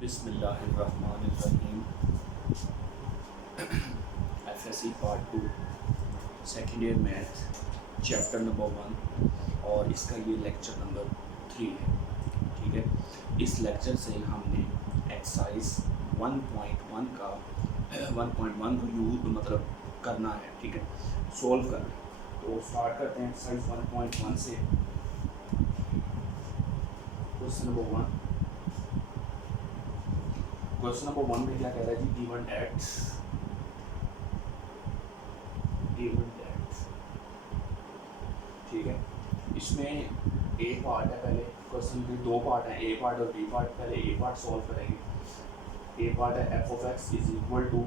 बिस्मिल्लाहिर्रहमानिर्रहीम। FSc part 2 second year math chapter number 1 और इसका ये लेक्चर नंबर 3 है। ठीक है, इस लेक्चर से हमने एक्सरसाइज 1.1 का 1.1 यूज मतलब करना है। ठीक है, सॉल्व करना है। तो स्टार्ट करते हैं एक्सरसाइज 1.1 से। क्वेश्चन नंबर 1 में क्या कह रहा है जी, गिवन दैट। ठीक है, इसमें ए पार्ट है। पहले क्वेश्चन के दो पार्ट हैं, ए पार्ट और बी पार्ट। पहले ए पार्ट सॉल्व करेंगे। ए पार्ट है f of x is equal to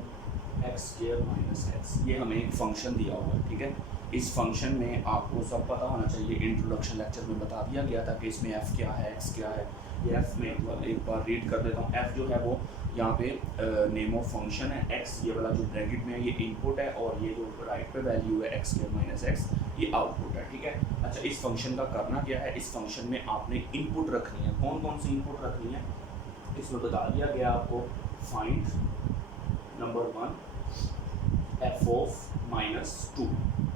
x square minus x. ये हमें एक फंक्शन दिया हुआ है। ठीक है, इस फंक्शन में आपको सब पता होना चाहिए। इंट्रोडक्शन लेक्चर में बता दिया गया था कि इसमें एफ क्या है, एक्स क्या है। ये एफ में एक बार रीड कर देता हूँ। एफ जो है वो यहाँ पे नेम ऑफ फंक्शन है। एक्स ये वाला जो ब्रैकेट में है ये इनपुट है, और ये जो राइट पे वैल्यू है एक्स स्क्वायर माइनस एक्स ये आउटपुट है। ठीक है, अच्छा इस फंक्शन का करना क्या है, इस फंक्शन में आपने इनपुट रखनी है। कौन कौन सी इनपुट रखनी है इसमें बता दिया गया आपको। Find number 1 F of minus 2।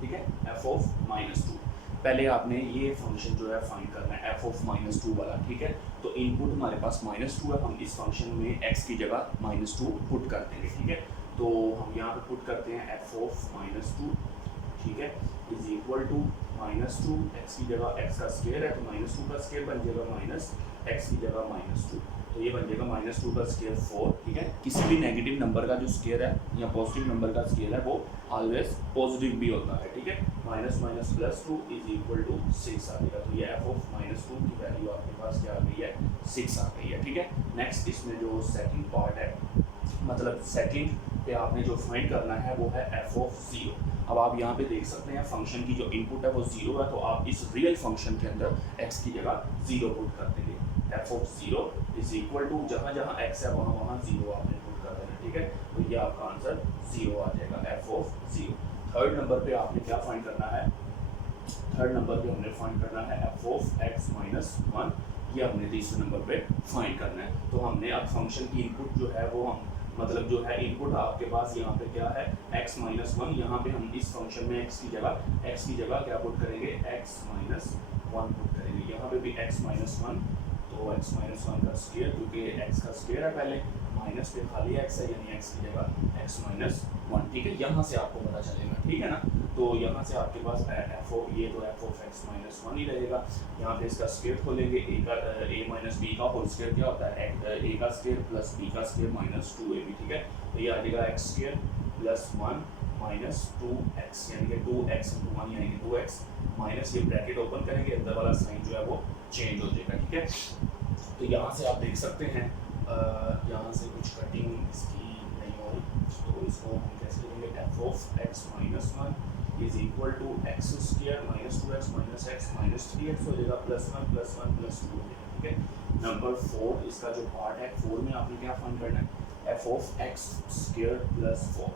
ठीक है, एफ ऑफ माइनस 2। पहले आपने ये फंक्शन जो है फाइंड करना है, एफ ऑफ माइनस 2 वाला। ठीक है, तो इनपुट हमारे पास माइनस 2 है। हम इस फंक्शन में एक्स की जगह माइनस 2 पुट कर देंगे। ठीक है, तो हम यहाँ पे पुट करते हैं एफ ऑफ माइनस 2। ठीक है, is equal to minus 2। X की जगह एक्स का स्क्वायर है तो माइनस 2 का स्क्वायर बन जाएगा माइनस एक्स की जगह माइनस 2, तो ये बन जाएगा माइनस 2 का स्क्वायर 4। ठीक है, किसी भी नेगेटिव नंबर का जो स्क्वायर है या पॉजिटिव नंबर का स्क्वायर है वो ऑलवेज पॉजिटिव भी होता है। ठीक है, minus minus plus 2 is equal to 6 आ जाएगा। तो ये एफ ऑफ माइनस 2 की वैल्यू आपके पास क्या आ गई है, 6 आ गई है। ठीक है, नेक्स्ट इसमें जो सेकंड पार्ट है, मतलब सेकंड पे आपने जो फाइंड करना है वो है एफ ऑफ 0। अब आप यहाँ पे देख सकते हैं फंक्शन की जो इनपुट है वो 0 है, तो आप इस रियल फंक्शन के अंदर x की जगह 0 पुट कर देंगे। F of 0 is equal to जहाँ जहाँ x है वहाँ वहाँ 0 आपने पुट कर देना। ठीक है, तो ये आपका आंसर 0 आ जाएगा, एफ ऑफ 0। थर्ड नंबर पे आपने क्या फाइंड करना है, थर्ड नंबर पे हमने फाइंड करना है एफ ऑफ x माइनस 1। ये हमने तीसरे नंबर पे फाइंड करना है। तो हमने अब फंक्शन की इनपुट जो है वो हम मतलब जो है इनपुट आपके पास यहाँ पे क्या है x माइनस 1। यहाँ पे हम इस फंक्शन में x की जगह क्या पुट करेंगे, x माइनस 1 पुट करेंगे। यहाँ पे भी x माइनस 1, तो x माइनस 1 का स्क्वायर, क्योंकि x का स्क्वायर है पहले, माइनस पे खाली x है यानी x की जगह x माइनस 1। ठीक है, यहाँ से आपको पता चलेगा। ठीक है ना, तो यहाँ से आपके पास एफ ओ ये तो एफ ऑफ एक्स माइनस 1 ही रहेगा। यहाँ पे इसका स्क्वायर खोलेंगे, ए माइनस बी का होल स्क्वायर क्या होता है, ए का स्क्वायर प्लस बी का स्क्वायर माइनस 2ab। ठीक है, तो ये आ जाएगा x square plus 1 minus 2x, यानी कि 2x इंटू 1 यानी कि 2x, माइनस ये ब्रैकेट ओपन करेंगे, अंदर वाला साइन जो है वो चेंज हो जाएगा। ठीक है, तो यहाँ से आप देख सकते हैं यहाँ से कुछ कटिंग इसकी नहीं हो रही, तो इसको हम कैसे लिखेंगे, F of x minus 1 is equal to x square minus 2x minus x minus 3x हो जाएगा, प्लस 1 प्लस 1 प्लस 2 हो जाएगा। ठीक है, नंबर 4 इसका जो पार्ट है, 4 में आपने क्या फाइंड करना है, f of x square plus 4,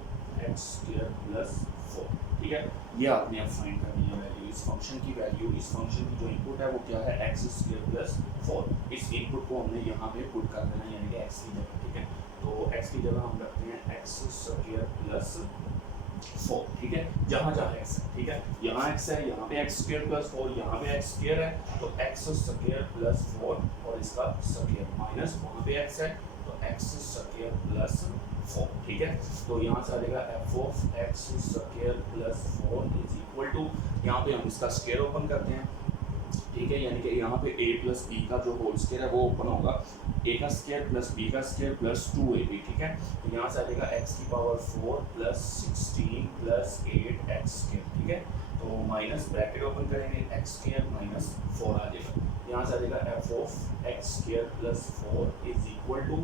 x square plus 4। ठीक है, ये आपने अब फाइंड करनी है वैल्यू, इस फंक्शन की वैल्यू। इस फंक्शन की जो इनपुट है वो क्या है, एक्स स्क्वायर प्लस 4। इस इनपुट को हमने यहाँ पे पुट कर देना है, यानी कि एक्स की जगह। ठीक है, तो एक्स की जगह हम रखते हैं एक्स स्क्वायर प्लस 4। ठीक है, जहाँ जहाँ x है। ठीक है, यहाँ x है, यहाँ पे एक्स स्क्वायर प्लस 4, यहाँ पे एक्स स्क्वायर है, तो एक्स स्क्वायर प्लस 4 और इसका स्क्वायर माइनस वहाँ पे x है तो एक्स स्क्वायर प्लस 4। ठीक है, तो यहाँ से आ जाएगा f of x square plus 4 is equal to, यहाँ पे हम इसका स्क्वायर ओपन करते हैं। ठीक है, यानी कि यहाँ पे a प्लस बी का जो होल स्क्वायर है वो ओपन होगा, a का स्क्वायर प्लस b का स्क्वायर प्लस 2ab। ठीक है, तो यहाँ से आ जाएगा x की power 4 plus 16 plus 8x square. ठीक है, तो माइनस ब्रैकेट ओपन करेंगे, x स्क्वायर माइनस 4 आ जाएगा। यहाँ से आ जाएगा f of x square plus 4 is equal to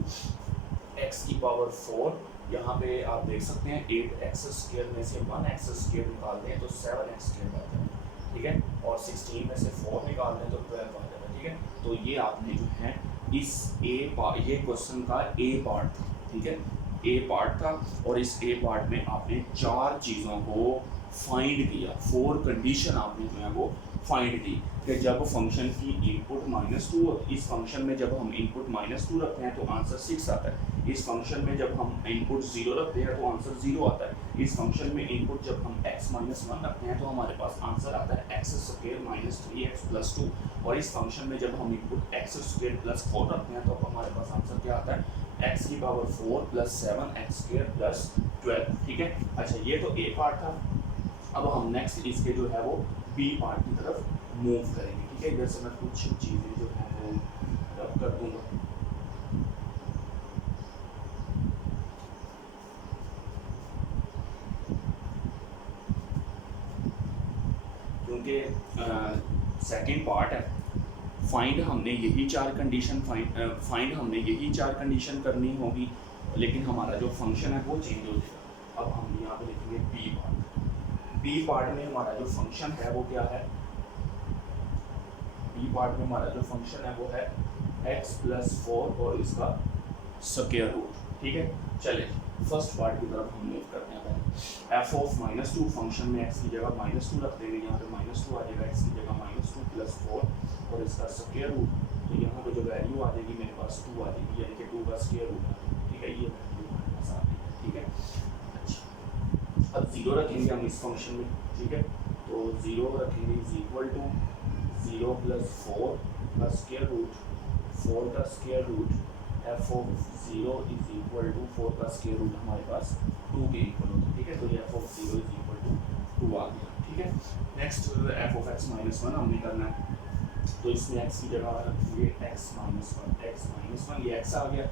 x की पावर 4। यहाँ पे आप देख सकते हैं 8x स्क्वायर में से 1x स्क्वायर निकाल दें तो 7x स्क्वायर आता है। ठीक है, और 16 में से 4 निकाल दें तो 12 आ जाएगा। ठीक है, तो ये आपने जो है इस ये क्वेश्चन का ए पार्ट था। ठीक है, ए पार्ट था, और इस ए पार्ट में आपने 4 चीज़ों को फाइंड किया, 4 कंडीशन आपने जो है वो फाइंड थी कि जब फंक्शन की इनपुट -2 इस फंक्शन में जब हम इनपुट -2 रखते हैं तो आंसर 6 आता है। इस फंक्शन में जब हम इनपुट 0 रखते हैं तो आंसर 0 आता है। इस फंक्शन में इनपुट जब हम x -1 रखते हैं तो हमारे पास आंसर आता है x² -3x + 2। और इस फंक्शन में जब हम इनपुट x² + 4 रखते हैं तो हमारे पास आंसर क्या आता है x⁴ + 7x² + 12। ठीक है, अच्छा ये तो ए पार्ट था। अब हम नेक्स्ट इसके जो है वो बी पार्ट की तरफ मूव करेंगे। ठीक है, इधर से मैं कुछ चीज़ें जो है वो रब कर दूंगा। क्योंकि सेकंड पार्ट है, फाइंड हमने यही चार कंडीशन फाइंड हमने यही चार कंडीशन करनी होगी, लेकिन हमारा जो फंक्शन है वो चेंज हो जाएगा। अब हम यहाँ पे लिखेंगे बी पार्ट। बी पार्ट में हमारा जो फंक्शन है वो क्या है, बी पार्ट में हमारा जो फंक्शन है वो है x + 4 और इसका स्क्वायर रूट। ठीक है, चलिए फर्स्ट पार्ट की तरफ हम मूव करते हैं। f(-2) फंक्शन में x की जगह -2 रख देंगे, यहाँ पे -2 आ जाएगा, x की जगह -2 + 4 और इसका स्क्वायर रूट। तो यहाँ पे जो वैल्यू आ जाएगी मेरे पास 2 आ जाएगी, यानी कि 2 का स्क्वायर रूट आ जाएगा। ठीक है, ये वैल्यू हमारे पास आ गई। ठीक है, अच्छा अब 0 रखेंगे हम इस फंक्शन में। ठीक है, तो 0 रखेंगे = 0 + 4 का स्क्वायर रूट, 4 का स्क्वायर रूट f(0) = 4 का स्क्वायर रूट हमारे पास 2 के इक्वल होता है। ठीक है, तो ये f(0) = 2 आ गया। ठीक है, नेक्स्ट f(x - 1) हमने करना है, तो इसमें x की जगह रखेंगे x -1 ये x आ गया,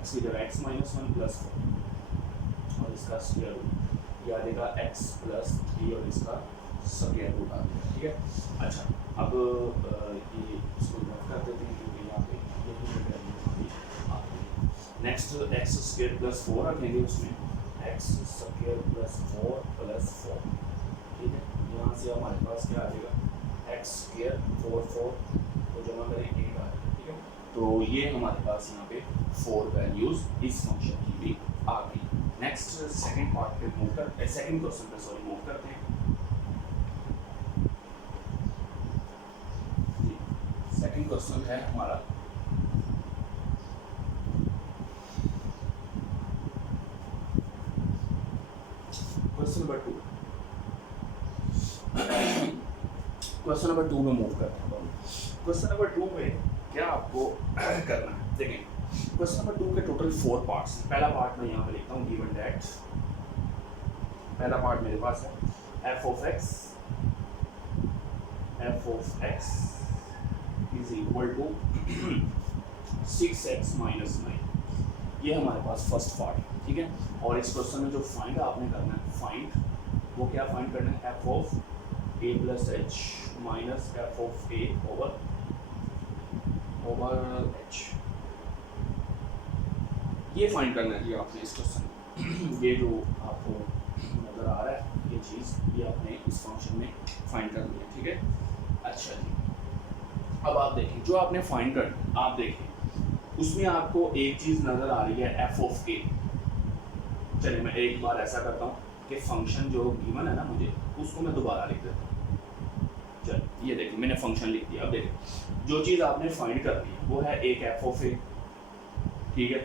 x की जगह x -1 + 4 और इसका स्क्वायर रूट ये आ जाएगा x + 3 और इसका स्क्वायर रूट आ गया। ठीक है, अच्छा अब ये इसको रख कर देते हैं क्योंकि यहाँ पे यही वैल्यू आती है। नेक्स्ट x² + 4 रखेंगे, उसमें x² + 4 + 4। ठीक है, यहाँ से हमारे पास क्या आ जाएगा x² 4 तो जमा करें 8 आ जाएगा। ठीक है, तो ये हमारे पास यहाँ पे 4 वैल्यूज इस फंक्शन की भी आ गई। नेक्स्ट सेकंड पार्ट पे मूव करते हैं, सेकंड क्वेश्चन पे मूव करते हैं। सेकंड क्वेश्चन है हमारा क्वेश्चन नंबर 2। क्वेश्चन नंबर 2 में मूव करते हैं। क्वेश्चन नंबर 2 में क्या आपको करना है, देखें क्वेश्चन नंबर 2 के टोटल 4 पार्ट्स। पहला पार्ट मैं यहाँ पे लिखता हूँ गिवन दैट, पहला पार्ट मेरे पास है f(x) = 6x - 9। ये हमारे पास फर्स्ट पार्ट है। ठीक है, और इस क्वेश्चन में जो फाइंड आपने करना है, फाइंड वो क्या फाइंड करना है, f(a + h - f(a)/h ये फाइंड करना है जी आपने इस क्वेश्चन में। ये जो आपको नज़र आ रहा है ये चीज़, ये आपने इस फंक्शन में फाइंड करनी है। ठीक है, अच्छा जी अब आप देखें जो आपने फाइंड करना, आप देखें उसमें आपको एक चीज़ नज़र आ रही है f(a). चलिए मैं एक बार ऐसा करता हूँ कि फंक्शन जो गिवन है ना मुझे उसको मैं दोबारा लिख देता हूँ। चलिए ये देखिए मैंने फंक्शन लिख दिया। अब देखिए जो चीज़ आपने फाइंड करनी है वो है एक f(a), ठीक है,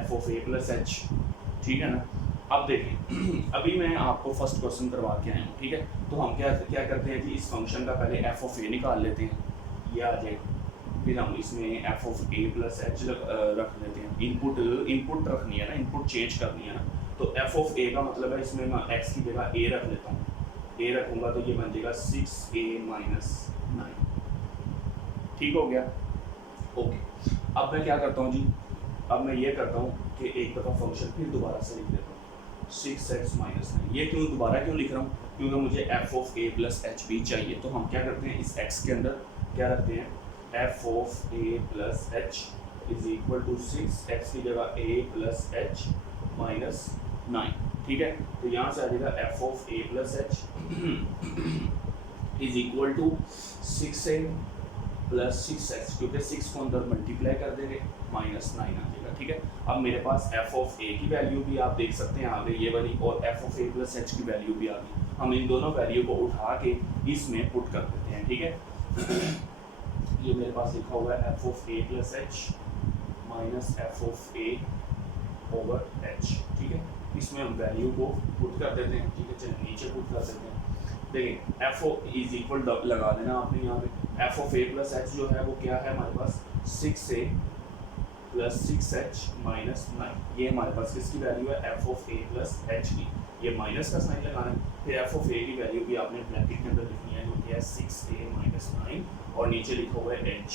f(a + h), ठीक है ना। अब देखिए अभी मैं आपको फर्स्ट क्वेश्चन करवा के आया हूँ। ठीक है, तो हम क्या करते हैं कि इस फंक्शन का पहले f(a) निकाल लेते हैं, ये आ जाएगा, फिर हम इसमें f(a + h) रख लेते हैं। इनपुट रखनी है ना, इनपुट चेंज करनी है ना, तो f(a) का मतलब है इसमें मैं x की जगह a रख लेता हूँ, a रखूँगा तो ये बन जाएगा 6a - 9। ठीक हो गया, ओके। अब मैं क्या करता हूँ जी, अब मैं ये करता हूँ कि एक दफ़ा फंक्शन फिर दोबारा से लिख देता हूँ 6x - 9। ये दोबारा क्यों लिख रहा हूँ, क्योंकि मुझे f(a + h) भी चाहिए। तो हम क्या करते हैं इस x के अंदर क्या रखते हैं, f(a + h) = 6, x की जगह a + h - 9। ठीक है, तो यहाँ से आ जाएगा f(a + h) = 6a plus 6h, क्योंकि 6 को अंदर मल्टीप्लाई कर देंगे -9 आ जाएगा। ठीक है, अब मेरे पास एफ ऑफ ए की वैल्यू भी आप देख सकते हैं आ गई ये वाली, और F of A plus H की वैल्यू भी आ गई। हम इन दोनों वैल्यू को उठा के इसमें पुट कर देते हैं। ठीक है, ये मेरे पास लिखा हुआ है f of A plus H minus F of A over H. ठीक है, इसमें हम वैल्यू को पुट कर देते हैं। ठीक है, चलिए नीचे पुट कर देते हैं। देखिए एफ ओ इज इक्वल लगा देना आपने यहाँ पे, F of A plus H जो है वो क्या है हमारे पास 6a प्लस 6h माइनस 9। ये हमारे पास किसकी वैल्यू है, f of A plus H की। ये माइनस का साइन लगाना है, फिर एफ ऑफ ए की वैल्यू भी आपने ब्रैकेट के अंदर लिखनी है, जो कि है 6a माइनस 9, और नीचे लिखा हुआ है एच,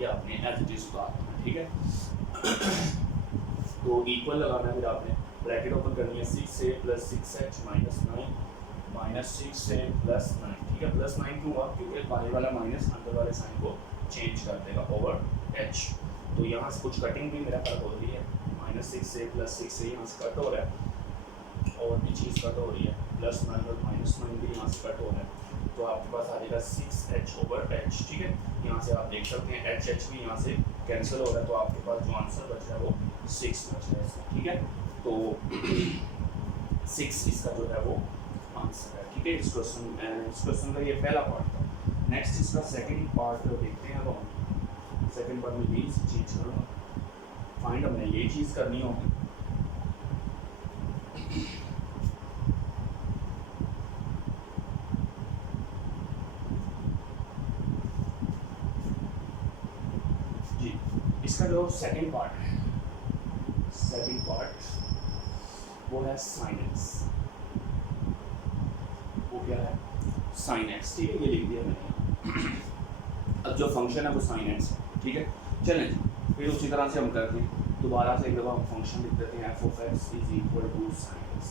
ये आपने एज इट इज उतारना है। ठीक है, तो इक्वल लगाना है, फिर आपने ब्रैकेट ओपन करनी है, 6a plus 6h minus 9 minus 6a plus 9। ठीक है, प्लस 9 क्यों हुआ, क्योंकि बाहर वाला माइनस अंदर वाले साइन को चेंज कर देगा ओवर h। तो यहाँ से कुछ कटिंग भी मेरा कट हो रही है, -6a प्लस 6a यहाँ से कट हो रहा है, और भी चीज़ कट हो रही है, +9 और -9 भी यहाँ से कट हो रहा है। तो आपके पास आ जाएगा 6h ओवर h। ठीक है, यहाँ से आप देख सकते हैं h भी यहाँ से कैंसिल हो रहा है, तो आपके पास जो आंसर बच रहा है वो 6 बच रहा है। ठीक है, तो 6 इसका जो है वो आंसर है। ठीक है, इस क्वेश्चन का ये पहला पार्ट था। नेक्स्ट इसका सेकंड पार्ट देखते हैं। अब हम सेकंड पार्ट में ये चीज़ करूँगा, फाइंड हमने ये चीज़ करनी होगी। जी, इसका जो सेकंड पार्ट है, सेकंड पार्ट वो है साइन एक्स। वो क्या है, साइन एक्स। ठीक है, ये लिख दिया मैंने। अब जो फंक्शन है वो साइन एक्स है। ठीक है, चलें फिर उसी तरह से हम करते हैं, दोबारा से एक दफ़ा हम फंक्शन लिख देते हैं, f of x is equal to sine x.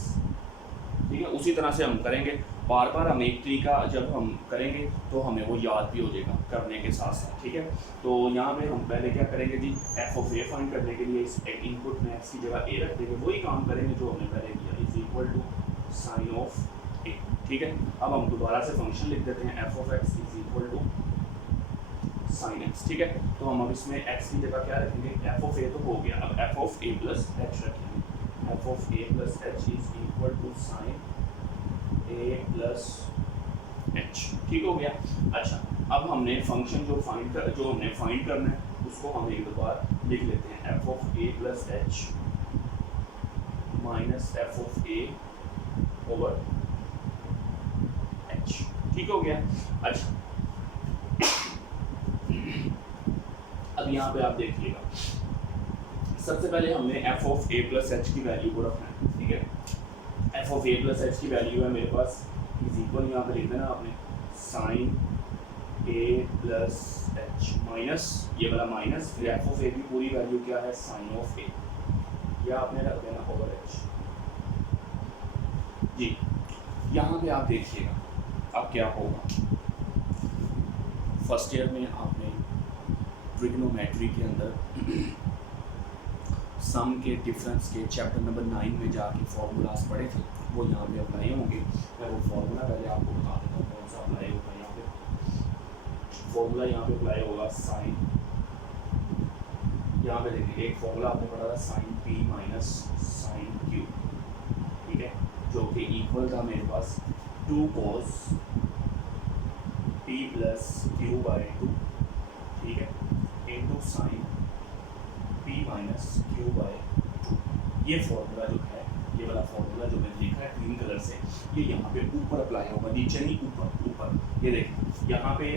ठीक है, उसी तरह से हम करेंगे बार बार। हम एक तरीका जब हम करेंगे तो हमें वो याद भी हो जाएगा करने के साथ साथ। ठीक है, तो यहाँ पे हम पहले क्या करेंगे जी, एफ ऑफ ए फाइंड करने के लिए इस इनपुट में एक्स की जगह ए रख देंगे, वही काम करेंगे जो हमने पहले किया, is equal to sine of A. ठीक है, अब हम दोबारा से फंक्शन लिख देते हैं, f of x is equal to sine x. ठीक है, तो हम अब इसमें एक्स की जगह क्या रखेंगे, एफ ऑफ ए तो हो गया, अब F of A plus H रखेंगे। F of A plus H is equal to sine A plus H. ठीक हो गया। अच्छा, अब हमने फंक्शन जो हमने फाइंड करना है उसको हम एक बार लिख लेते हैं, f of A plus H minus F of A over H. ठीक हो गया। अच्छा, अब यहाँ पे आप देखिएगा, सबसे पहले हमने F of A plus H की वैल्यू को रखना है। ठीक है, f of A plus H की वैल्यू है मेरे पास इज इक्वल, यहाँ पे लिख देना आपने sign A plus H minus ये वाला माइनस, फिर एफ ऑफ ए की पूरी वैल्यू क्या है, साइन ऑफ ए, या आपने रख देना ओवर एच। जी, यहाँ पे आप देखिएगा अब क्या होगा। फर्स्ट ईयर में आपने ट्रिग्नोमेट्री के अंदर सम के डिफरेंस के चैप्टर नंबर 9 में जाके फॉर्मूलाज पढ़े थे, वो यहाँ पे अप्लाई होंगे। मैं वो फार्मूला पहले आपको बता देता हूँ कौन सा अप्लाई होगा। यहाँ पे फॉर्मूला यहाँ पे अप्लाई होगा साइन, यहाँ पे देखिए एक फॉर्मूला आपने पढ़ा था sine p minus sine q. ठीक है, जो कि इक्वल था मेरे पास 2 cos p plus q by 2। ठीक है, into sine p minus q by 2। ये फॉर्मूला जो है, ये वाला फॉर्मूला जो मैंने लिखा है ग्रीन कलर से, ये यहाँ पे ऊपर अप्लाई होगा, नीचे नहीं ऊपर ऊपर। ये देखिए यहाँ पे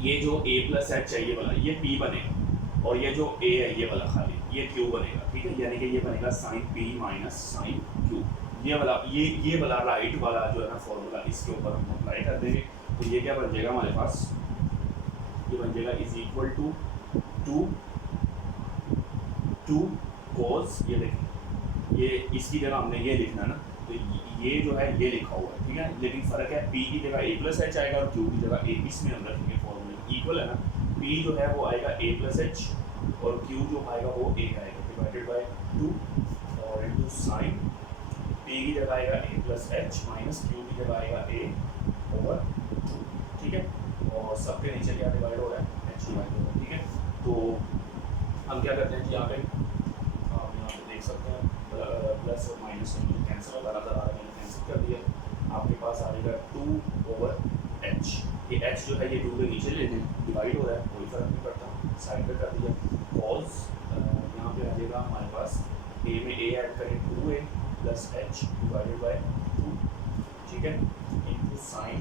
ये जो a प्लस एच है ये वाला, ये p बनेगा, और ये जो a है ये वाला खाली ये q बनेगा। ठीक है, यानी कि ये बनेगा sine p minus sine q। ये वाला राइट वाला जो है ना फॉर्मूला, इसके ऊपर हम अप्लाई कर देंगे, तो ये क्या बन जाएगा हमारे पास, ये बन जाएगा इज इक्वल टू 2 cos, ये देखें ये इसकी जगह हमने ये लिखना ना, तो ये जो है ये लिखा हुआ है। ठीक है, लेकिन फ़र्क है p की जगह a प्लस एच आएगा और q की जगह a, इसमें हम रखेंगे फॉर्मूले इक्वल है ना। p जो है वो आएगा a प्लस एच और q जो आएगा वो a आएगा डिवाइडेड बाई 2 और इंटू साइन p की जगह आएगा a plus H minus q की जगह आएगा a ओवर 2। ठीक है, और सबके नीचे क्या डिवाइड हो रहा है, एच डिवाइड हो रहा है, ठीक है। तो हम क्या करते हैं जी, यहाँ पे आप यहाँ पे देख सकते हैं प्लस और माइनस में कैंसिल होगा, नजर आ रहा है, मैंने कैंसिल कर दिया। आपके पास आ जाएगा 2/h, ये h जो है ये 2 के नीचे ले लें, डिवाइड हो रहा है, कोई फर्क नहीं पड़ता, साइड पे कर दिया। कॉस यहाँ पे आ जाएगा हमारे पास a में a ऐड करें 2a plus h divided by 2, ठीक है, इंटू साइन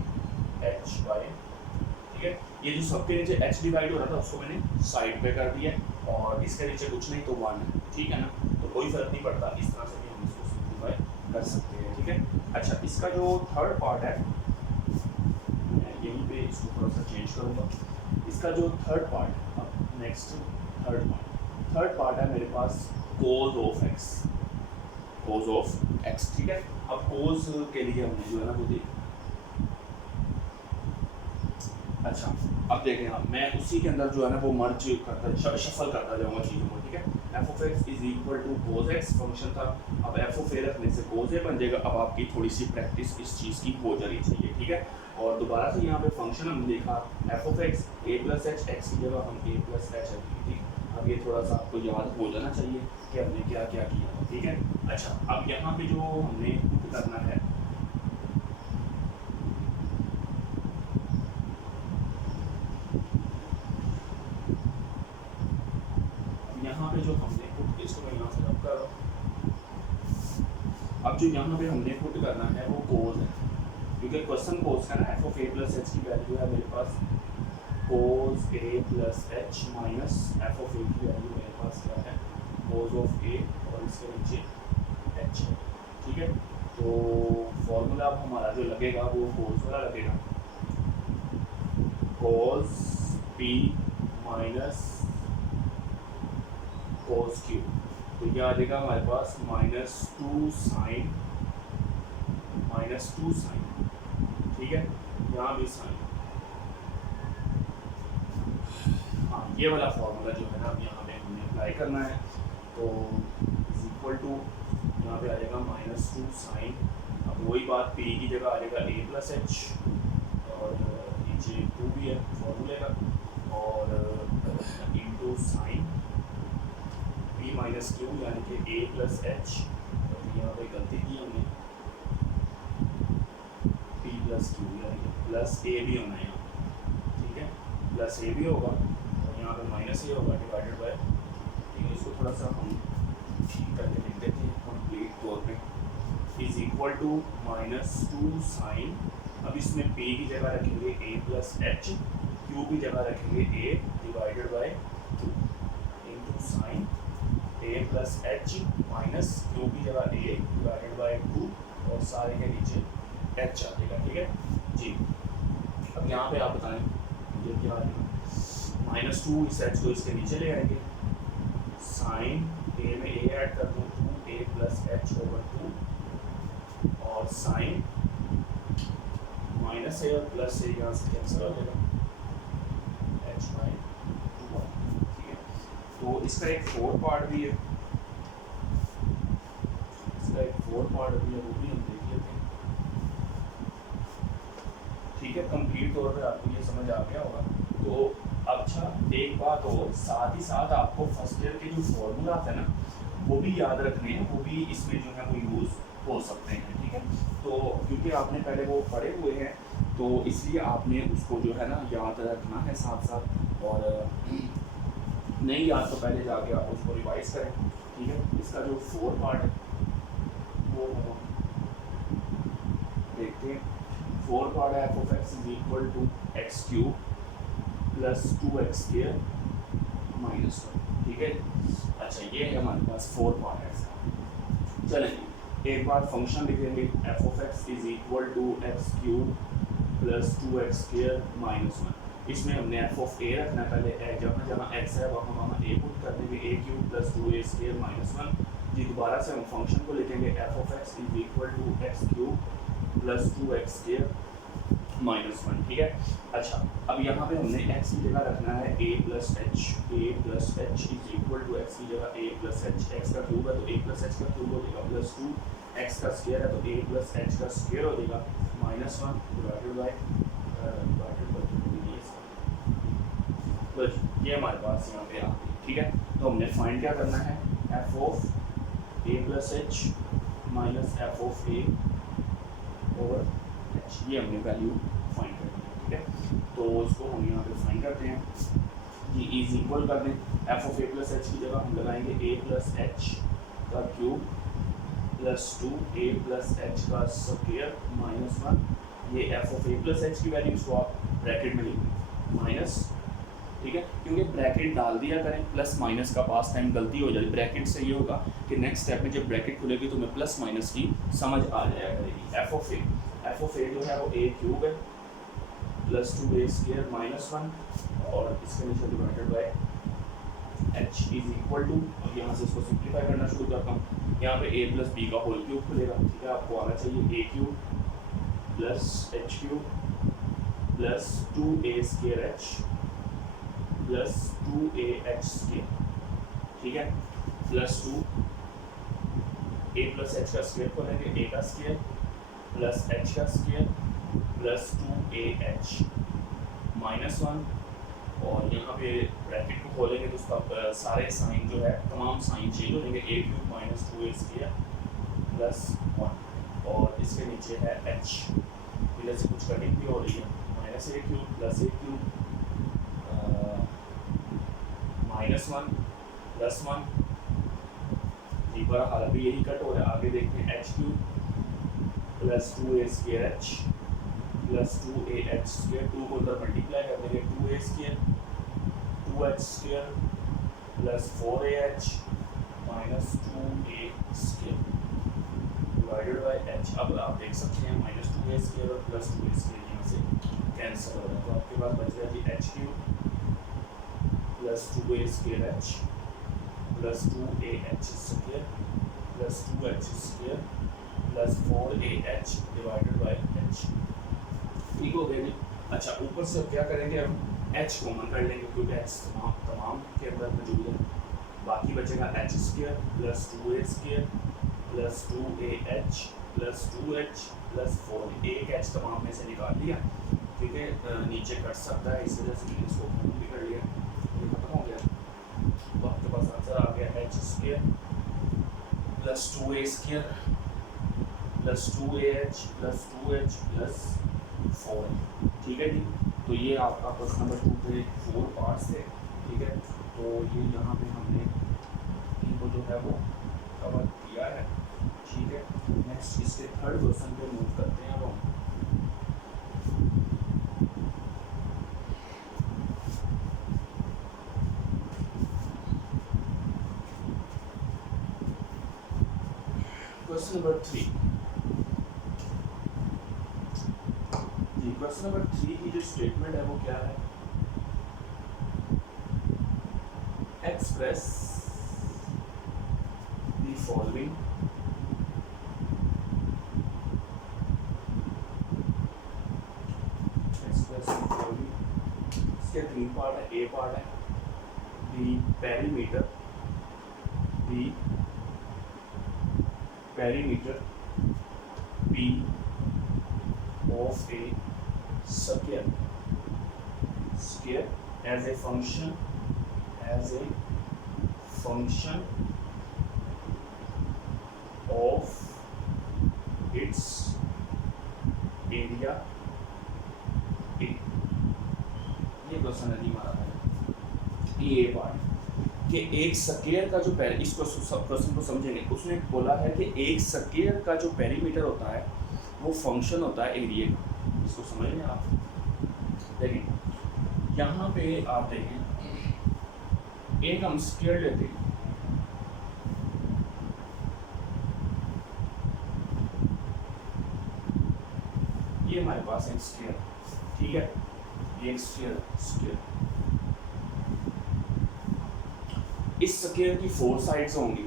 h बाय, ठीक है। ये जो सबके नीचे h डिवाइड हो रहा था उसको मैंने साइड पे कर दिया, और इसके नीचे कुछ नहीं तो 1 है, ठीक है ना, तो कोई फर्क नहीं पड़ता, इस तरह से भी हम इसको सिंप्लीफाई कर सकते हैं, ठीक है। अच्छा, इसका जो थर्ड पार्ट है, मैं यहीं पे इसको थोड़ा सा चेंज करूँगा। इसका जो थर्ड पार्ट, अब नेक्स्ट थर्ड पार्ट है मेरे पास cos of x, cos of x, ठीक है। अब कोस के लिए हमने जो है ना वो देख, अच्छा अब देखें आप, मैं उसी के अंदर जो है ना वो मर्ज करता, शफल करता जाऊँगा चीज़ों को, ठीक है। F of x is equal to cos x function था, अब एफ ऑफ ए रखने से कोस ए बन जाएगा। अब आपकी थोड़ी सी प्रैक्टिस इस चीज़ की हो जानी चाहिए, ठीक है। और दोबारा से यहाँ पे फंक्शन हमने देखा F of x A plus h, x की जगह हम ए प्लस एच रखेंगे, ठीक। अब ये थोड़ा सा आपको याद हो जाना चाहिए कि हमने क्या क्या किया, ठीक है। अच्छा, अब यहाँ पे जो हमने पुट करना है, यहाँ पे जो हमने पुट, इसको मैं यहाँ से रब कर रहा हूँ, अब जो यहाँ पे हमने पुट करना है वो कोस है, क्योंकि क्वेश्चन कोस का ना, F of A plus H की वैल्यू है मेरे पास cos A plus H minus F of A की वैल्यू मेरे पास क्या है, कोस ऑफ ए, और इसके नीचे एच है, ठीक है। तो फॉर्मूला अब हमारा जो लगेगा वो कोस वाला लगेगा, कोस पी माइनस कोस क्यू, तो ये आ जाएगा हमारे पास -2 साइन, ठीक है, यहाँ भी साइन, हाँ ये वाला फॉर्मूला जो है ना अब यहाँ पे हमने अप्लाई करना है, तो इज इक्वल टू यहाँ पे आ जाएगा -2 साइन, अब वही बात पी की जगह आ जाएगा ए प्लस एच, और नीचे 2 भी है फॉर्मूले का, और into sine p minus Q यानी कि ए प्लस एच, और यहाँ पे गलती की हमने, पी प्लस क्यू यानी कि प्लस ए भी होना है यहाँ, ठीक है, प्लस ए भी होगा और यहाँ पे माइनस ए होगा डिवाइडेड बाय, ठीक है। इसको थोड़ा सा हम ठीक करके लिख देते हैं कंप्लीट तौर पे, इज इक्वल टू -2 साइन, अब इसमें पी की जगह रखेंगे ए प्लस एच, क्यू की जगह रखेंगे A divided by 2, into sine A plus H minus Q की जगह ए डिवाइडेड बाय 2, और सारे के नीचे एच आ जाएगा, ठीक है जी। अब यहाँ पे आप बताएं ये क्या आ जाएगा, -2 इस एच को इसके नीचे ले आएंगे, साइन ए में ए ऐड कर दूँ 2a प्लस एच ओवर 2, और साइन माइनस ए और प्लस ए यहाँ से कैंसिल हो जाएगा, एच बाई 2, ठीक है। तो इसका एक फोर्थ पार्ट भी है, वो भी हम देख लेते हैं, ठीक है। कंप्लीट तौर पे आपको ये समझ आ गया होगा। तो अच्छा एक बात और, साथ ही साथ आपको फर्स्ट ईयर के जो फॉर्मूला है ना वो भी याद रखने हैं, वो भी इसमें जो है वो यूज़ हो सकते हैं, ठीक है। तो क्योंकि आपने पहले वो पढ़े हुए हैं तो इसलिए आपने उसको जो है ना याद रखना है साथ साथ, और नहीं याद तो पहले जाके आप उसको रिवाइज करें, ठीक है। इसका जो फोर्थ पार्ट है वो देखते हैं। फोर्थ पार्ट है f of x is equal to x cube plus 2x square minus 1, ठीक है। अच्छा ये है हमारे पास फोर्थ पार्ट है इसका। चलें एक बार फंक्शन लिखेंगे, F of x is equal to x cube plus 2x square minus 1। इसमें हमने एफ ऑफ ए रखना है पहले, जहाँ जहाँ एक्स है वहाँ ए पुट कर देंगे, A cube plus 2a square minus 1 जी। दोबारा से हम फंक्शन को लिखेंगे, F of x is equal to x cube plus 2x square minus 1, ठीक है। अच्छा अब यहाँ पे हमने x की जगह रखना है a plus H is equal to x की जगह a प्लस एच, एक्स का क्यूब है तो a प्लस एच का क्यूब हो जाएगा प्लस 2, एक्स का स्क्वायर है तो a प्लस एच का स्क्वायर हो जाएगा माइनस 1 डिवाइडेड बाई तो ये हमारे पास यहाँ पे आ गई, ठीक है। तो हमने फाइंड क्या करना है, f of A plus H minus F of A over H, ये हमने वैल्यू फाइंड करनी है, ठीक है। तो उसको हम यहाँ पे फाइंड करते हैं, ये इज इक्वल कर दें, F of A plus H की जगह हम लगाएंगे ए प्लस एच का क्यूब प्लस 2 ए प्लस एच का स्क्वायर माइनस 1, ये F of A plus H की वैल्यू इसको आप ब्रैकेट में लिखें माइनस, ठीक है, क्योंकि ब्रैकेट डाल दिया करें, प्लस माइनस का पास टाइम गलती हो जाती है, ब्रैकेट से ये होगा कि नेक्स्ट स्टेप में जब ब्रैकेट खुलेगी तो हमें प्लस माइनस की समझ आ जाया करेगी। एफ ऑफ ए जो है वो ए क्यूब है प्लस 2 ए स्क्वायर माइनस 1 और इसके नीचे divided by h is equal to, और यहाँ से इसको सिंप्लीफाई करना शुरू करता हूँ, यहाँ पे ए प्लस बी का होल क्यूब खुलेगा, ठीक है। आपको आना चाहिए A cube plus H cube plus 2a square H plus 2a H square, ठीक है, प्लस 2 a प्लस एच का स्क्वायर खोलेंगे, a का स्क्वायर प्लस एच का square plus 2a H minus 1, और यहाँ पे ब्रैकेट को खोलेंगे तो उसका सारे साइन जो है तमाम साइन चेंज हो जाएंगे, a cube minus 2a square plus 1, और इसके नीचे है h, इधर से कुछ कटिंग भी हो रही है, माइनस ए क्यूब प्लस ए क्यूब माइनस 1 प्लस 1, हाल भी यही कट हो रहा है। आगे देखते हैं H cube plus 2a square H plus 2a H square, 2 को उधर मल्टीप्लाई कर देंगे, 2a square 2h square plus 4a H minus 2a square divided by H. अब आप देख सकते हैं माइनस 2a स्क्वायर और प्लस 2a स्क्वायर यहाँ से कैंसिल हो रहा है, तो आपके पास बच रहा है जी H cube plus 2a square H plus 2a H square plus 2h square plus 4a H divided by H, ठीक हो गया जी। अच्छा, ऊपर से अब क्या करेंगे, हम एच कॉमन कर लेंगे क्योंकि एच तमाम के अंदर मौजूद है, बाकी बचेगा H square plus 2a square plus 2a H plus 2h plus 4, एक एच तमाम में से निकाल लिया, ठीक है, नीचे कट सकता है, इस वजह से मैंने इसको कॉमन भी कर लिया, ये खत्म हो गया, तो आपके पास आंसर आ गया H square plus 2a square plus 2ah plus 2h plus 4, ठीक है जी। तो ये आपका क्वेश्चन नंबर 2 पे 4 पार्ट्स थे, ठीक है। तो ये यहाँ पे हमने इनको जो है वो कवर किया है, ठीक है। नेक्स्ट इसके थर्ड क्वेश्चन पे मूव करते हैं अब हम। क्वेश्चन नंबर 3 जी, क्वेश्चन नंबर 3 की जो स्टेटमेंट है वो क्या है, एक्सप्रेस द फॉलोइंग इसके 3 पार्ट है, ए पार्ट है the perimeter P of a sphere as a function of its area A। ये क्वेश्चन है हमारा ये पार्ट कि एक स्क्वायर का जो इसको सब क्वेश्चन को समझेंगे, उसने बोला है कि एक स्क्वायर का जो पेरीमीटर होता है वो फंक्शन होता है एरिया का, इसको समझ लें आप। देखें यहाँ पे आप देखें, एक हम स्क्वायर लेते हैं, ये हमारे पास है स्क्वायर, ठीक है, ये स्क्वायर इस स्क्वायर की 4 साइड्स होंगी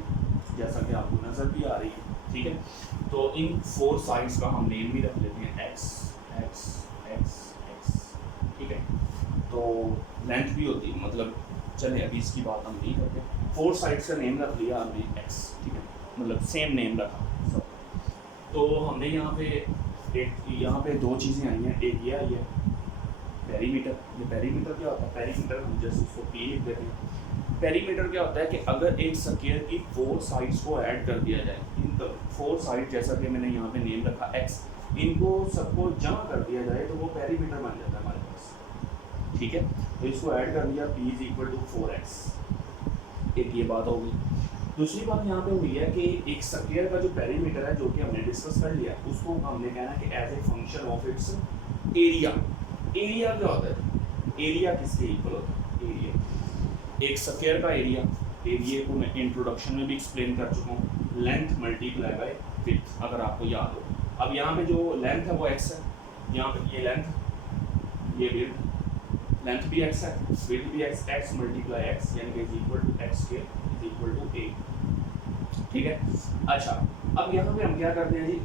जैसा कि आपको नजर भी आ रही है, ठीक है। तो इन 4 साइड्स का हम नेम भी रख लेते हैं x x x x, ठीक है। तो लेंथ भी होती है, मतलब चले अभी इसकी बात हम नहीं करते, 4 साइड्स का नेम रख लिया हमने x, ठीक है, मतलब सेम नेम रखा सब। तो हमने यहाँ पे 2 चीज़ें आई हैं, एक ये आई है पेरीमीटर। ये पेरीमीटर क्या होता है? पेरीमीटर हम जस्ट इसको पी लिख देते हैं। पेरीमीटर क्या होता है कि अगर एक स्क्वायर की 4 साइड्स को ऐड कर दिया जाए, इन 4 साइड जैसा कि मैंने यहाँ पे नेम रखा x, इनको सबको जमा कर दिया जाए तो वो पेरीमीटर बन जाता है हमारे पास। ठीक है, तो इसको ऐड कर दिया, p is equal to 4x। एक ये बात होगी। दूसरी बात यहाँ पे हुई है कि एक स्क्वायर का जो पेरीमीटर है, जो कि हमने डिस्कस कर लिया, उसको हमने कहना है कि as a function of its area. Area क्या होता है? एरिया किसके इक्वल होता है? एरिया, एक स्क्वायर का एरिया। एरिया को मैं इंट्रोडक्शन में भी एक्सप्लेन कर चुका हूँ, लेंथ मल्टीप्लाई बाय विड्थ, अगर आपको याद हो। अब यहाँ पे जो लेंथ है वो x है, यहाँ पे ये लेंथ, ये विड्थ, लेंथ भी x है, विड्थ भी x, x मल्टीप्लाई x यानी कि is equal to x square is equal to a। ठीक है, अच्छा अब यहाँ पे हम क्या करते हैं जी,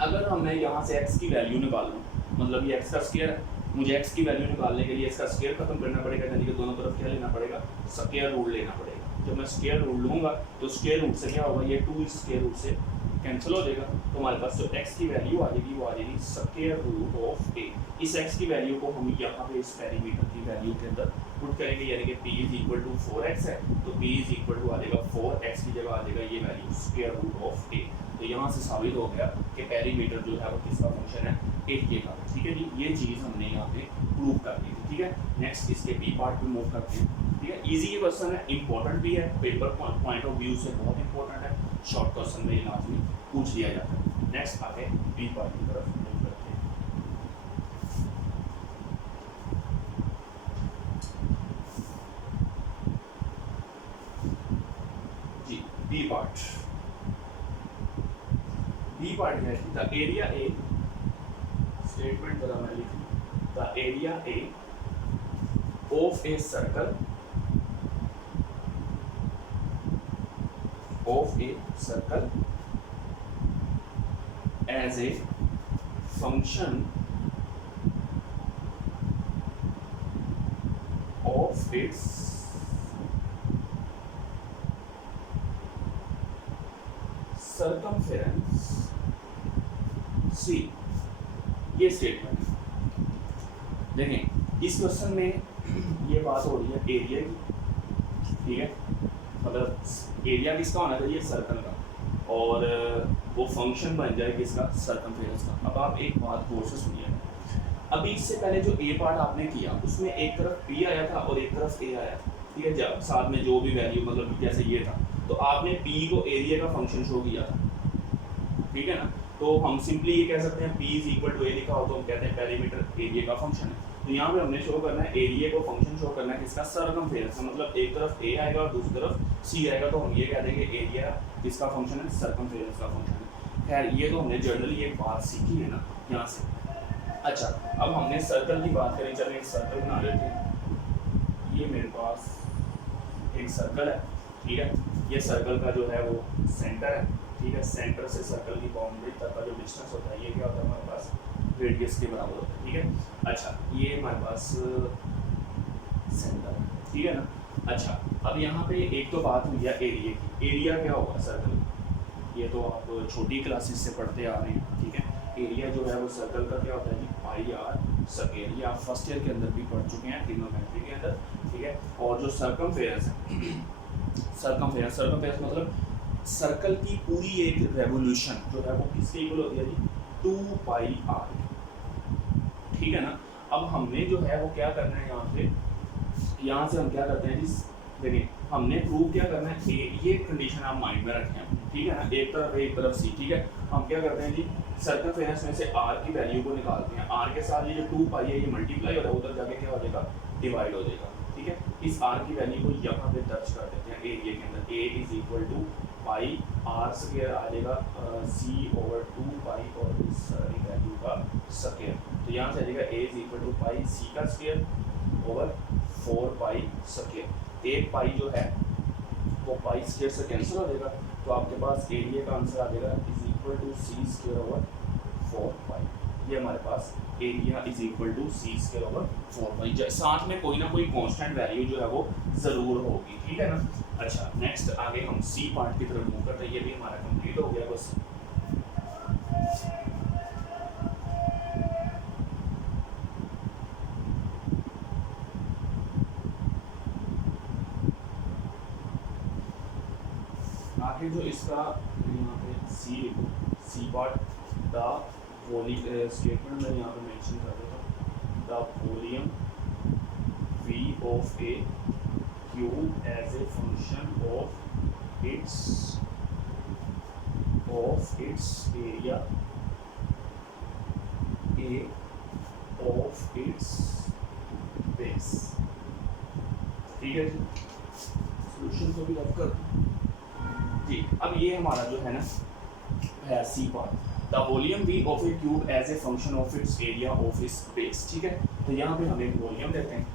अगर हमने यहाँ से x की वैल्यू निकालना, मतलब ये x का स्क्वायर है, मुझे x की वैल्यू निकालने के लिए इसका स्क्वायर खत्म करना पड़ेगा, यानी कि दोनों तरफ क्या लेना पड़ेगा? स्क्वायर रूट लेना पड़ेगा। जब मैं स्क्वायर रूट लूँगा तो स्क्वायर रूट से क्या होगा? ये 2 इस स्क्वायर रूट से कैंसिल हो जाएगा, तो हमारे पास जो x की वैल्यू आ जाएगी वो आ जाएगी स्क्वायर रूट ऑफ a। इस x की वैल्यू को हम यहाँ पे इस पेरीमीटर की वैल्यू के अंदर पुट करेंगे, यानी कि p is equal to 4x है, तो p इज इक्वल टू आ जाएगा 4x की जगह आ जाएगा ये value square root of a। तो यहाँ से साबित हो गया कि पेरीमीटर जो है वो किसका फंक्शन है? एरिया का। ठीक है जी, ये चीज़ हमने यहाँ पे प्रूव कर दी थी। ठीक है, नेक्स्ट इसके बी पार्ट पे मूव करते हैं। ठीक है, इजी ये क्वेश्चन है, इंपॉर्टेंट भी है, पेपर पॉइंट ऑफ व्यू से बहुत इंपॉर्टेंट है, शॉर्ट क्वेश्चन में ये लाजमी पूछ लिया जाता है। नेक्स्ट आगे बी पार्ट की तरफ मूव करते हैं। जी बी पार्ट, बी पार्ट है द एरिया ए, स्टेटमेंट जरा मैं लिखूं, the area A of a circle, of a circle as a function of its circumference C। ये स्टेटमेंट देखें, इस क्वेश्चन में ये बात हो रही है एरिया की। ठीक है, मतलब एरिया किसका होना चाहिए? सर्कल का, और वो फंक्शन बन जाए किसका? सर्कमफेरेंस का। अब आप एक बात गौर से सुनिए, अभी इससे पहले जो ए पार्ट आपने किया उसमें एक तरफ p आया था और एक तरफ a आया था। ठीक है, जब साथ में जो भी वैल्यू, मतलब जैसे ये था, तो आपने p को एरिया का फंक्शन शो किया था। ठीक है ना, तो हम सिंपली ये कह सकते हैं p is equal to a लिखा हो तो हम कहते हैं पेरीमीटर एरिया का फंक्शन है। तो यहाँ पे हमने शो करना है एरिया को फंक्शन शो करना है किसका? सर्कमफेरेंस का, मतलब एक तरफ a आएगा और दूसरी तरफ c आएगा, तो हम ये कह देंगे एरिया किसका फंक्शन है? सर्कमफेरेंस का फंक्शन है। खैर ये तो हमने जनरली एक बात सीखी है ना यहाँ से। अच्छा, अब हमने सर्कल की बात करें, चलिए एक सर्कल बना लेते हैं। ये मेरे पास एक सर्कल है। ठीक है, ये सर्कल का जो है वो सेंटर है। ठीक है, सेंटर से सर्कल की बाउंड्री तक का जो डिस्टेंस होता है ये क्या होता है? हमारे पास रेडियस के बराबर होता है। ठीक है, अच्छा ये हमारे पास सेंटर है। ठीक है ना, अच्छा अब यहाँ पे एक तो बात हुई है एरिया की। एरिया क्या होगा सर्कल? ये तो आप छोटी क्लासेस से पढ़ते आ रहे हैं। ठीक है, एरिया जो है वो सर्कल का क्या होता है जी? पाई आर स्क्वायर। ये आप फर्स्ट ईयर के अंदर भी पढ़ चुके हैं ट्रिग्नोमेट्री के अंदर। ठीक है, और जो सर्कमफेरेंस है, सर्कमफेरेंस मतलब सर्कल की पूरी एक रेवोल्यूशन जो है वो किसके इक्वल होती है जी? 2 पाई आर। ठीक है ना, अब हमने जो है वो क्या करना है यहाँ से हम क्या करते हैं जी? देखिए हमने प्रूव क्या करना है, ये कंडीशन आप माइंड में रखें। ठीक है ना, एक तरफ सी। ठीक है, हम क्या करते हैं जी? सर्कमफेरेंस में से r की वैल्यू को निकालते हैं। r के साथ ये जो 2 पाई है ये मल्टीप्लाई हो रहा है, उधर जाके क्या हो जाएगा? डिवाइड हो जाएगा। ठीक है, इस r की वैल्यू को यहाँ पे दर्ज कर देते हैं एरिया के अंदर। a is equal to pi r square आ जाएगा c ओवर 2 पाई और इस सारी वैल्यू का स्क्वायर। तो यहाँ से आ जाएगा a is equal to pi c का स्क्वायर ओवर 4 पाई स्क्वायर। एक पाई जो है वो पाई स्क्वायर से कैंसिल हो जाएगा, तो आपके पास एरिया का आंसर आ जाएगा is equal to C square over 4 pi. ये हमारे पास area is equal to C square over 4 pi. साथ में कोई ना कोई कांस्टेंट वैल्यू जो है वो ज़रूर होगी। ठीक है ना, अच्छा नेक्स्ट आगे हम सी पार्ट की तरफ मूव करते हैं। ये भी हमारा कंप्लीट हो गया बस। आखिर जो इसका यहाँ पे सी लिखो, C part the volume statement में यहाँ पे मेंशन कर देता हूँ, the volume v of a cube as a function of its area a of its base। ठीक है जी, सॉल्यूशन को भी रख कर जी। अब ये हमारा जो है ना है C part, the volume v of a cube as a function of its area of its base. ठीक है, तो यहाँ पे हम एक वॉल्यूम देते हैं,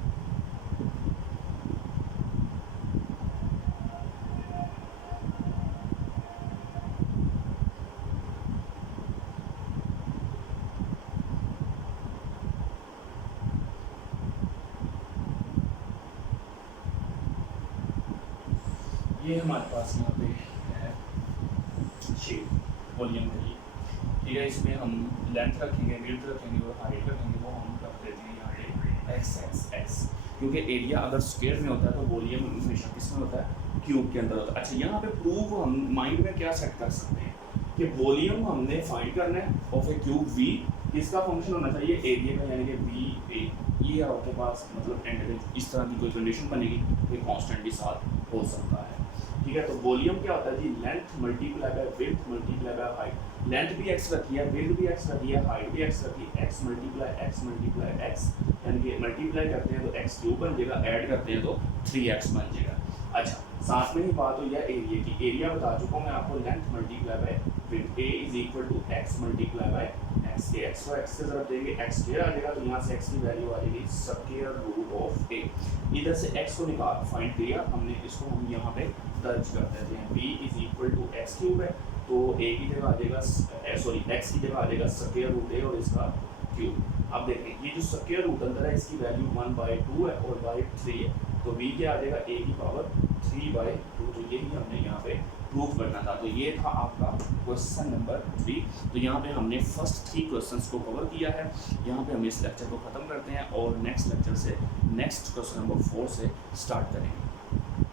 ये हमारे पास यहाँ पे है शेप वॉल्यूम के लिए। ठीक है, इसमें हम लेंथ रखेंगे, विड्थ रखेंगे और हाइट रखेंगे, वो हम रख देते हैं यहाँ पे एक्स एक्स एक्स, क्योंकि एरिया अगर स्क्वायर में होता है तो वॉल्यूम हमेशा किस में होता है, क्यूब के अंदर होता है। अच्छा, यहाँ पे प्रूफ हम माइंड में क्या सेट कर सकते हैं कि वॉल्यूम हमने फाइंड करना है ऑफ ए क्यूब वी, किसका फंक्शन होना चाहिए, एरिया का, यानी कि वी ए। ये आपके पास मतलब एंड में इस तरह की कोई कंडीशन बनेगी तो कांस्टेंट भी साथ हो सकता है। ठीक है, तो वॉल्यूम क्या होता है जी, length multiply by width multiply by height. Length भी एक्स रखी है, विड्थ भी एक्स रखी है, हाइट भी एक्स रखी है, एक्स मल्टीप्लाई एक्स, यानी कि मल्टीप्लाई करते हैं तो एक्स क्यूब बन जाएगा, ऐड करते हैं तो 3x बन जाएगा। अच्छा, साथ में ही बात हुई है एरिया की, एरिया बता चुका हूँ मैं आपको, length multiply by width, a is equal to x multiply by x के, एक्स को एक्स के तरफ देंगे एक्स स्क्वायर आ जाएगा, तो यहाँ से एक्स की वैल्यू आ जाएगी स्क्वायर रूट ऑफ ए। इधर से एक्स को निकाल फाइंड किया हमने, इसको हम यहाँ पे दर्ज कर देते हैं, b is equal to x cube है, तो a की जगह आ जाएगा सॉरी x की जगह आ जाएगा स्क्वायर रूट a और इसका क्यूब। अब देखें, ये जो स्क्वायर रूट अंदर है इसकी वैल्यू 1/2 है और बाई 3 है, तो b क्या आ जाएगा, a की पावर 3/2। तो यही हमने यहाँ पे प्रूफ करना था। तो ये था आपका क्वेश्चन नंबर 3। तो यहाँ पे हमने फर्स्ट 3 क्वेश्चंस को कवर किया है। यहाँ पे हम इस लेक्चर को ख़त्म करते हैं और नेक्स्ट लेक्चर से नेक्स्ट क्वेश्चन नंबर 4 से स्टार्ट करेंगे।